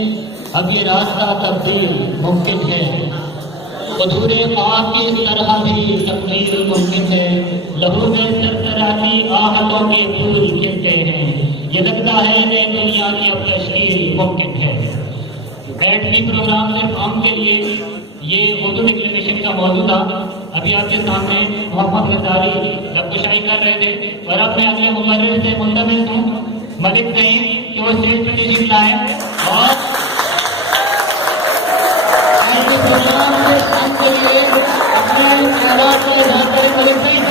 اب یہ راستہ تبدیل ممکن ہے، حضور پاک کی طرح بھی تبدیل ممکن ہے، لہو میں سرسراتی آہتوں کے پھول کھلتے ہیں، یہ لگتا ہے نئی دنیا کی اب تشکیل ممکن ہے۔ بیٹھنی پروگرام صرف عام کے لیے یہ اردو ڈکلریشن کا موضوع تھا۔ ابھی آپ کے سامنے محمد غزالی جب کشائی کر رہے تھے اور اب میں اگلے مقرر سے منتظر ہوں ملک نعیم کہ وہ اسٹیج پہ تشریف لائیں اور پروگرام کے کام کے لیے اپنے خیالات کو اظہار کریں۔ ملک نعیم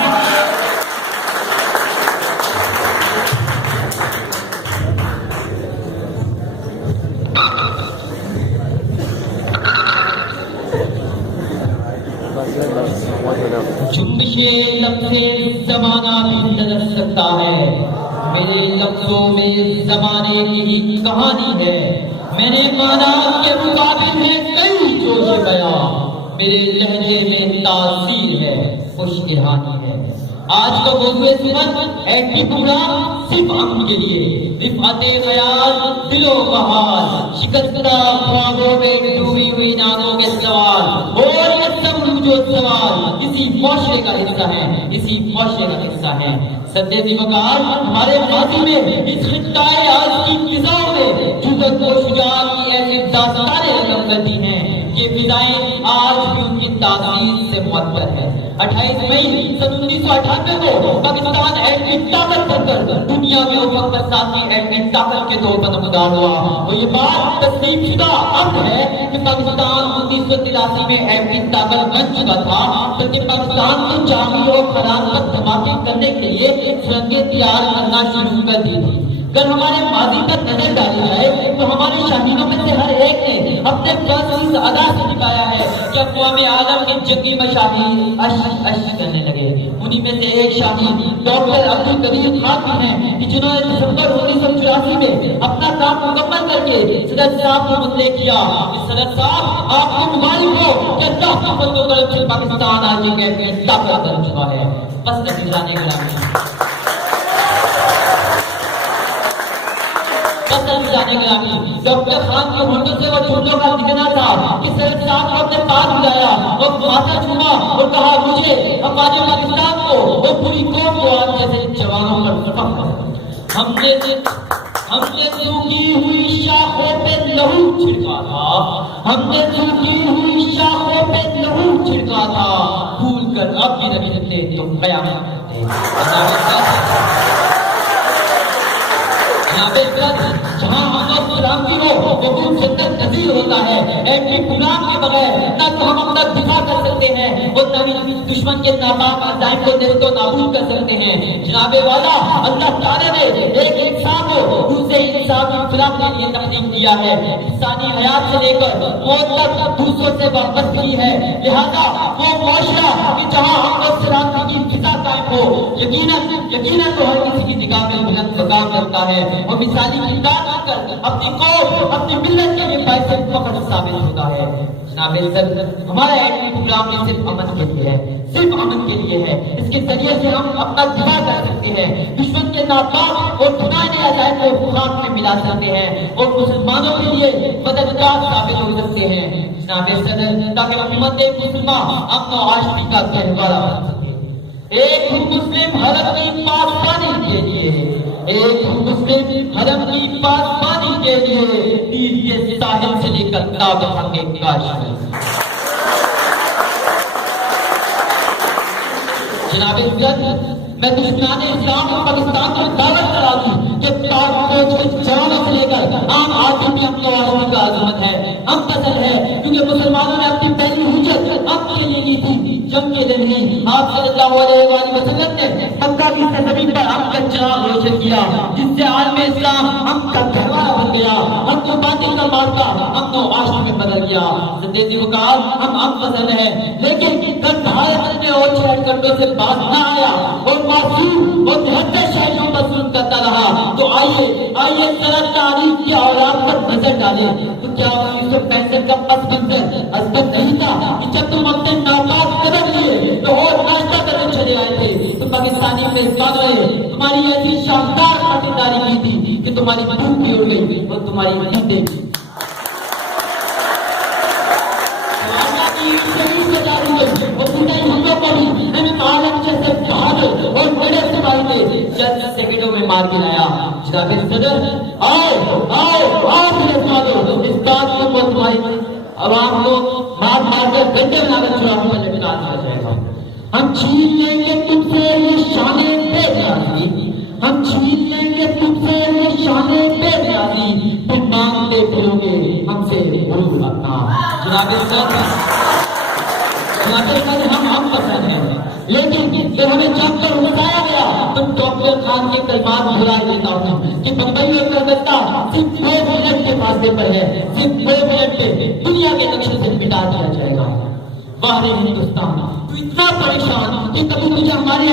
جنبش لفظ زمانہ بھی بدل سکتا ہے، میرے لفظوں میں زمانے کی ہی کہانی ہے، میں نے مانا کے مقابل میں کئی جوش بیان، میرے لہجے میں تاثیر ہے، خوش کہانی ہے۔ آج کا موضوع سمن ایٹی پروگرام صرف ہم کے لیے، رفعت خیال دل و بہار، شکستہ خوابوں میں ڈوبی ہوئی نازوں کے سوال، اور یہ سب جو سوال کسی معاشرے کا حصہ ہے، اسی معاشرے کا حصہ ہے۔ سدے دیوکار ہمارے ماضی میں اس خطۂ آج کی فضاؤں میں جرأت و شجاعت کی ایسی داستانیں رقم کرتی ہیں کہ فضائیں آج بھی ان کی تاثیر سے معطر ہے۔ 28 مئی سن 1998 کو پاکستان ایٹمی طاقت بن کر دنیا میں افق پر ساتھی ایٹمی طاقت کے طور پر نمودار ہوا، اور یہ بات تسلیم شدہ اب ہے کہ پاکستان 1983 میں ایٹمی طاقت بن چکا تھا، بلکہ پاکستان کی جامع اور خران پر دھماکے کرنے کے لیے سرنگیں تیار کرنا شروع کر دی تھی۔ اگر ہمارے ماضی پر نظر ڈالی جائے تو ہمارے شاہینوں میں سے ہر ایک نے اپنے فرض اس ادا سے نبھایا ہے کہ اقوام عالم کے جنگی مشاہیر اشک اشک کرنے لگے۔ انہی میں سے ایک شاہین ڈاکٹر عبدالقدیر خان بھی ہیں کہ جنہوں نے دسمبر 1984 میں اپنا کام مکمل کر کے صدر صاحب کو مطلع کیا کہ صدر صاحب آپ کو مبارک ہو کہ اللہ کی فضل و کرم سے پاکستان آج ایک ایٹمی طاقت بن چکا ہے۔ بس عزیزان گرامی، ڈاکٹر خان کے ہونٹوں سے وہ چھوٹوں کا نکلنا تھا کہ صدر صاحب کو اپنے پاس بلایا اور ماتھا چھوما اور کہا مجھے افواج پاکستان کو اور پوری قوم کو آپ جیسے جوانوں پر فخر ہے۔ ہم نے سوکھی ہوئی شاخوں پہ لہو چھڑکا تھا، ہم نے سوکھی ہوئی شاخوں پہ لہو چھڑکا تھا، بھول کر اب بھی نہیں سکتے تو قیامت جہاں ہم لوگ سلامتی ہو وہ شدت نظیر ہوتا ہے۔ ایٹمی پروگرام کے بغیر نہ تو ہم اپنا دفاع کر سکتے ہیں اور نہ ہی دشمن کے ناپاک عزائم کو نیست و نابود کر سکتے ہیں۔ جناب والا اللہ تعالیٰ نے ایک انسان کو دوسرے انسان کی فلاح کے لیے تخلیق کیا ہے، انسانی حیات سے لے کر موت تک دوسروں سے وابستگی ہے، لہذا وہ معاشرہ کہ جہاں ہم لوگ سلامتی کی فضا قائم ہو یقیناً تو ہر کسی کی نگاہ میں بلند مقام کرتا ہے اور مثالی کردار بن کر اپنی قوم اپنی ملت کے لیے باعث فخر ثابت ہوتا ہے۔ جناب عزت، ہمارا ایٹمی پروگرام میں صرف امن کے لیے ہے، صرف امن کے لیے ہے۔ اس کے ذریعے سے ہم اپنا دفاع کر سکتے ہیں، دشمن کے ناپاک اور گناہگار عزائم کو خاک میں ملا سکتے ہیں اور مسلمانوں کے لیے مددگار ثابت ہو سکتے ہیں۔ جناب صدر، تاکہ امت مسلمہ امن و آشتی کا گہوارہ بن سکے۔ ایک مسلم حرم کی پاسبانی کے لیے، ایک مسلم حرم کی پاسبانی کے لیے تیر کے ساحل سے لے کر تاب کے کاشمیر۔ جناب عزت، میں دشمنان اسلام اور پاکستان کو دعوت کرا دوں کہ پاک فوج کے جوانوں سے لے کر عام آدمی کی امن و آشتی کا عظمت ہے، ہم پسند ہے، کیونکہ مسلمانوں نے اپنی پہلی حجت اب کے لیے کی تھی، جنگ کے دن ہی آپ صلی اللہ علیہ وآلہ وسلم نے مکہ کی سرزمین پر ہم کا چراغ روشن کیا، جس سے عالم اسلام ہم کا گہوارہ بن گیا، ہم کو باطل کا مارکا امن و آشتی میں بدل گیا۔ زندگی وقار ہم پسند ہے، لیکن کل بھارت میں اور شہر کنڈوں سے باز نہ آیا اور معصوم اور 73 شہریوں پر ظلم کرتا رہا، تو آئیے طرف تاریخ کی اولاد پر نظر ڈالیں تو کیا 1965 کا پس منظر حسبت نہیں تھا کہ جب تم اپنے ناپاک قدم لیے تو اور ناشتہ کرنے چلے آئے تھے تو پاکستانی میزبانوں نے تمہاری ایسی شاندار خاطرداری کی تھی کہ تمہاری دھوپ بھی اڑ گئی اور تمہاری نیندیں بھی۔ اعتماد دلایا. جناب صدر آؤ آؤ آپ اس بات کو تمہاری عوام کو مار مار کر گھنٹے بنا کر چراہوں میں لٹکا دیا جائے گا. ہم چھین لیں گے تم سے یہ شان بے نیازی, ہم چھین لیں گے تم سے یہ شان بے نیازی, تم مانگتے پھرو گے ہم سے بھول اپنا. جناب صدر ہم پسند ہیں, لیکن جب ہمیں جب کر بتایا گیا تو ڈاکٹر خان کے کلمات بھلا دیتا ہوں کہ بمبئی اور کلکتہ صرف 2 منٹ کے فاصلے پر ہے, صرف 2 منٹ پہ دنیا کے نقشے سے مٹا دیا جائے گا. باہر ہندوستان تو اتنا پریشان کہ کبھی مجھے ہماری